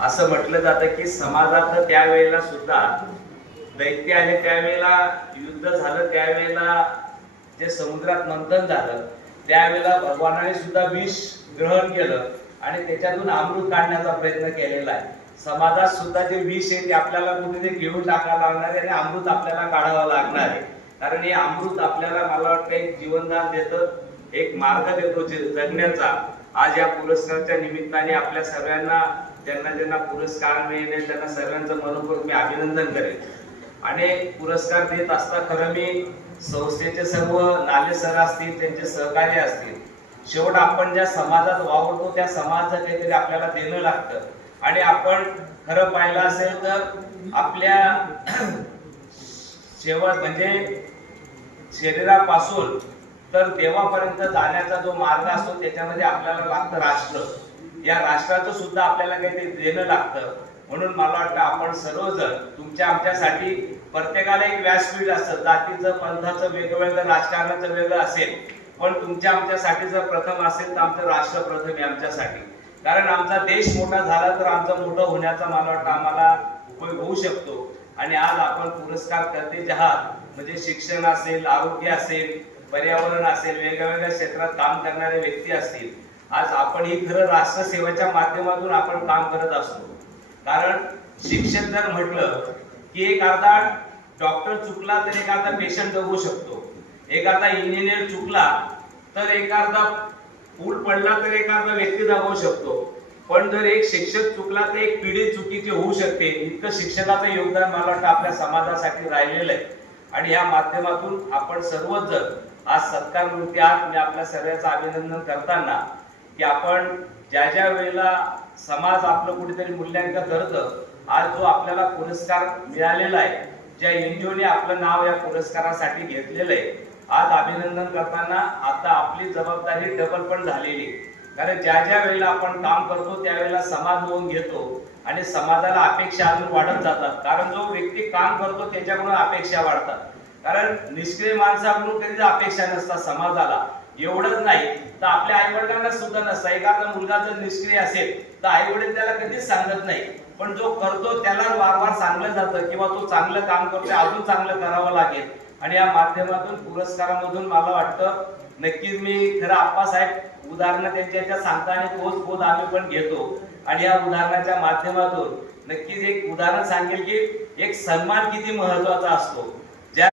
असं म्हटलं जातं की समाजात त्यावेळेला सुद्धा दैत्य आले, त्यावेळेला युद्ध झालं, त्यावेळेला जे समुद्रात मंथन झालं, त्यावेळेला भगवानाने सुद्धा विष ग्रहण केलं आणि त्याच्यातून अमृत काढण्याचा प्रयत्न केलेला आहे. समाजात सुद्धा जे विष आहे ते आपल्याला कुठेतरी घेऊन टाकावं लागणार आहे आणि अमृत आपल्याला काढावं लागणार आहे. कारण हे अमृत आपल्याला, मला वाटतं, एक जीवनदान देतं, एक मार्ग देतो जगण्याचा. आज या पुरस्काराच्या निमित्ताने आपल्या सर्वांना, ज्यांना पुरस्कार मिळेल त्यांना सर्वांचं मनपूर्वक मी अभिनंदन करेन. आणि पुरस्कार देत असता खरं मी संस्थेचे सर्व नाले सर असतील, त्यांचे सहकारी असतील, शेवट आपण ज्या समाजात वावरतो त्या समाजाचं काहीतरी आपल्याला देणं लागतं. आणि आपण खरं पाहिलं असेल तर आपल्या शेवट म्हणजे शरीरापासून तर देवापर्यंत जाण्याचा जो मार्ग असतो त्याच्यामध्ये आपल्याला लागतं राष्ट्र. या राष्ट्राचं सुद्धा आपल्याला काहीतरी देणं लागतं. म्हणून मला वाटतं आपण सर्वजण तुमच्या आमच्यासाठी, प्रत्येकाला एक व्यासपीठ असतं, जातीचं पंथाचं वेगवेगळं, राजकारणाचं वेगळं असेल, पण तुमच्या आमच्यासाठी जर प्रथम असेल तर आमचं राष्ट्र प्रथम आहे आमच्यासाठी. कारण आमचा देश मोठा झाला तर आमचं मोठं होण्याचा मला वाटतं आम्हाला उपयोग होऊ शकतो. आणि आज आपण पुरस्कार करते आहात, म्हणजे शिक्षण असेल, आरोग्य असेल, पर्यावरण असेल, वेगवेगळ्या क्षेत्रात काम करणारे व्यक्ती असतील, आज आपण ही खरं राष्ट्रसेवेच्या माध्यमातून आपण काम करत असतो. कारण शिक्षण जर म्हटलं की एक अर्धा डॉक्टर चुकला तर एक अर्धा पेशंट जगू शकतो, एक अर्धा इंजिनियर चुकला तर एक अर्धा पूल पडला तर एक अर्धा व्यक्ती जगू शकतो, पण जर एक शिक्षक चुकला तर एक पिढी चुकीची होऊ शकते. इतकं शिक्षकाचं योगदान मला वाटतं आपल्या समाजासाठी राहिलेलं आहे. आणि या माध्यमातून आपण सर्वच जण आज सत्कार मूर्ती आहात. मी आपल्या सर्वांचं अभिनंदन करताना की आपण ज्या वेळेला समाज आपलं कुठेतरी मूल्यांकन करतं, आज जो आपल्याला पुरस्कार मिळालेला आहे, ज्या एनजीओने आपलं नाव या पुरस्कारासाठी घेतलेलं आहे, आज अभिनंदन करताना आता आपली जबाबदारी डबल पण झालेली. कारण ज्या वेळेला आपण काम करतो त्यावेळेला समाज नोंद घेतो आणि समाजाला अपेक्षा अजून वाढत जातात. कारण जो व्यक्ती काम करतो त्याच्याकडून अपेक्षा वाढतात. कारण निष्क्रिय माणसाकडून कधीच अपेक्षा नसतात समाजाला. एवढंच नाही तर आपल्या आई वडिलांना सुद्धा नसतं. एखादा मुलगा जर निष्क्रिय असेल तर आई वडील त्याला कधीच सांगत नाही, पण जो करतो त्याला वारंवार सांगलं जातं किंवा तो चांगलं काम करतोय, अजून चांगलं करावं लागेल. आणि या माध्यमातून पुरस्कारामधून मला वाटतं नक्कीच मी खरं आप्पासाहेब उदाहरणं त्यांच्या सांगता आणि तोच बोध आम्ही पण घेतो. आणि या उदाहरणाच्या माध्यमातून नक्कीच एक उदाहरण सांगेल की एक सन्मान किती महत्वाचा असतो.